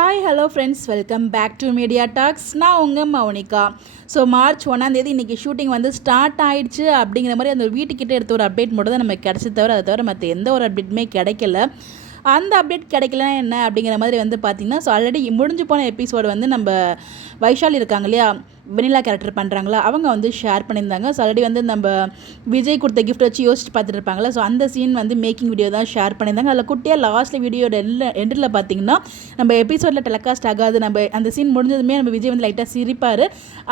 Hi hello friends, welcome back to Media Talks. நான் உங்கள் Mounika. So March 1 இன்றைக்கி shooting வந்து ஸ்டார்ட் ஆகிடுச்சு அப்படிங்கிற மாதிரி அந்த வீட்டுக்கிட்ட எடுத்த ஒரு அப்டேட் மட்டும் தான் நமக்கு கிடச்சி தவிர, அதை தவிர மற்ற எந்த ஒரு அப்டேட்டுமே கிடைக்கல. அந்த அப்டேட் கிடைக்கலனா என்ன அப்படிங்கிற மாதிரி வந்து பார்த்திங்கன்னா, ஸோ ஆல்ரெடி முடிஞ்சு போன எபிசோடு வந்து நம்ம வைஷாலி இருக்காங்க இல்லையா, வெனிலா கேரக்டர் பண்ணுறாங்களா, அவங்க வந்து ஷேர் பண்ணியிருந்தாங்க. ஸோ ஆல்ரெடி வந்து நம்ம விஜய் கொடுத்த கிஃப்ட் வச்சு யோசிச்சு பார்த்துட்டு இருப்பாங்களா, ஸோ அந்த சீன் வந்து மேக்கிங் வீடியோ தான் ஷேர் பண்ணியிருந்தாங்க. அதில் குட்டியாக லாஸ்ட்டில் வீடியோட எண்டில் பார்த்திங்கன்னா, நம்ம எபிசோடில் டெலிகாஸ்ட் ஆகாது, நம்ம அந்த சீன் முடிஞ்சதுமே நம்ம விஜய் வந்து லைட்டாக சிரிப்பார்.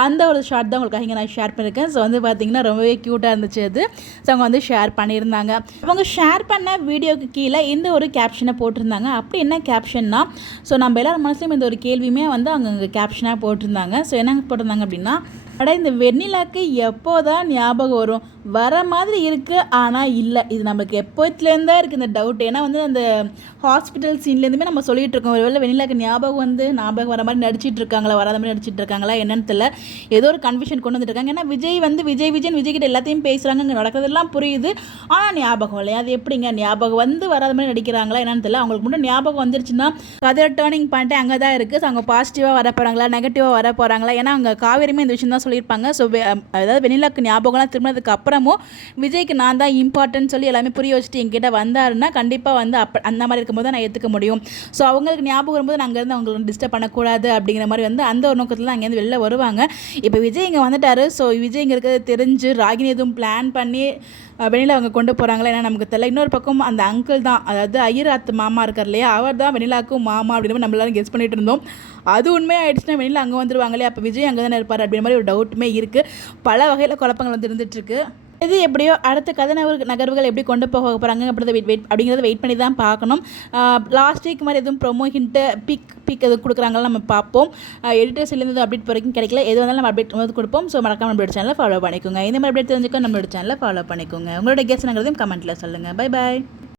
அந்த ஒரு ஷார்ட் தான் உங்களுக்காக இங்கே நான் ஷேர் பண்ணியிருக்கேன். ஸோ வந்து பார்த்திங்கன்னா ரொம்பவே க்யூட்டாக இருந்துச்சு அது. ஸோ அவங்க வந்து ஷேர் பண்ணியிருந்தாங்க. அவங்க ஷேர் பண்ண வீடியோக்கு கீழே இந்த ஒரு கேப்ஷனை போட்டிருந்தாங்க. அப்படி என்ன கேப்ஷன்னா, ஸோ நம்ம எல்லாரும் மனசுலையும் இந்த ஒரு கேள்வியுமே வந்து அவங்க கேப்ஷனாக போட்டிருந்தாங்க. ஸோ என்ன போட்டிருந்தாங்க அப்படின்னா, அட இந்த வெண்ணிலாக்கு எப்போதான் ஞாபகம் வரும், வர மாதிரி இருக்குது ஆனால் இல்லை, இது நமக்கு எப்போத்துலேருந்தா இருக்குது இந்த டவுட். ஏன்னா வந்து அந்த ஹாஸ்பிட்டல் சீன்லேருந்துமே நம்ம சொல்லிகிட்டு இருக்கோம், ஒருவேளை வெண்ணிலாக்கு ஞாபகம் வர மாதிரி நடிச்சிட்டு இருக்காங்களா, வராத மாதிரி நடிச்சிட்டு இருக்காங்களா என்னன்னு தெரியல. ஏதோ ஒரு கன்ஃபியூஷன் கொண்டு வந்துட்டு இருக்காங்க. ஏன்னா விஜய் வந்து விஜய் கிட்ட எல்லாத்தையும் பேசுகிறாங்க, இங்கே நடக்கிறதெல்லாம் புரியுது, ஆனால் ஞாபகம் இல்லையா, அது எப்படிங்க ஞாபகம் வந்து வராத மாதிரி நடிக்கிறாங்களா என்னன்னு தெரியல. அவங்களுக்கு மட்டும் ஞாபகம் வந்துருச்சுன்னா கதை டேர்னிங் பாயிண்ட்டே அங்கே தான் இருக்குது. ஸோ அவங்க பாசிட்டிவாக வர போகிறாங்களா, நெகட்டிவாக வர போகிறாங்களா, ஏன்னா அவங்க காவேரியுமே இந்த விஷயம் தான் சொல்லியிருப்பாங்க. ஸோ அதாவது வெண்ணிலாக்கு ஞாபகம்லாம் திரும்பினதுக்கு அப்புறமும் விஜய்க்கு நான் தான் இம்பார்ட்டன்ட் சொல்லி எல்லாமே புரிய வச்சுட்டு என்கிட்ட வந்தாருன்னா கண்டிப்பாக வந்து அந்த மாதிரி இருக்கும்போது நான் ஏற்றுக்க முடியும். ஸோ அவங்களுக்கு ஞாபகம் வரும்போது நான் அங்கேருந்து அவங்களுக்கு டிஸ்டர்ப் பண்ணக்கூடாது அப்படிங்கிற மாதிரி வந்து அந்த ஒரு நோக்கத்தில் தான் அங்கேருந்து வெளில வருவாங்க. இப்போ விஜய் இங்கே வந்துட்டார். ஸோ விஜய் இங்கே இருக்கிறது தெரிஞ்சு ராகினி எதுவும் பிளான் பண்ணி வெண்ணிலா அவங்க கொண்டு போகிறாங்களா ஏன்னா நமக்கு தெரியல. இன்னொரு பக்கம் அந்த அங்கிள் தான், அதாவது ஐயராத்து மாமா இருக்கார் இல்லையா, அவர் தான் வெண்ணிலாவுக்கும் மாமா அப்படின்ற மாதிரி நம்ம எல்லாரும் கெஸ் பண்ணிட்டு இருந்தோம். அது உண்மையாகிடுச்சுன்னா வெண்ணிலா அங்கே வந்துருவாங்களே, அப்போ விஜய் அங்கே தானே இருப்பார் அப்படின்ற மாதிரி ஒரு டவுட்டுமே இருக்குது. பல வகையில் குழப்பங்கள் வந்து இருந்துகிட்ருக்கு. இது எப்படியோ அடுத்த கதை நகர்வுகள் எப்படி கொண்டு போக போகிறாங்க அப்படிங்கிறத வெயிட் பண்ணி தான் பார்க்கணும். லாஸ்ட் வீக் மாதிரி எதுவும் ப்ரொமோ ஹிண்ட்டு பிக் எதுவும் கொடுக்குறாங்களா நம்ம பார்ப்போம். எடிட்டர்ஸ்லேருந்து அப்டேட் வரைக்கும் கிடைக்கல, எது வந்தாலும் நம்ம அப்டேட் வந்து கொடுப்போம். ஸோ மறக்காம நம்மளோட சேனலை ஃபாலோ பண்ணிக்கோங்க. இந்த மாதிரி அப்டேட் தெரிஞ்சுக்கோ நம்மளோட சேனலை ஃபாலோ பண்ணிக்கோங்க. உங்களோட கெஸ்ட் நகரதையும் கமெண்ட்டில் சொல்லுங்கள். Bye bye.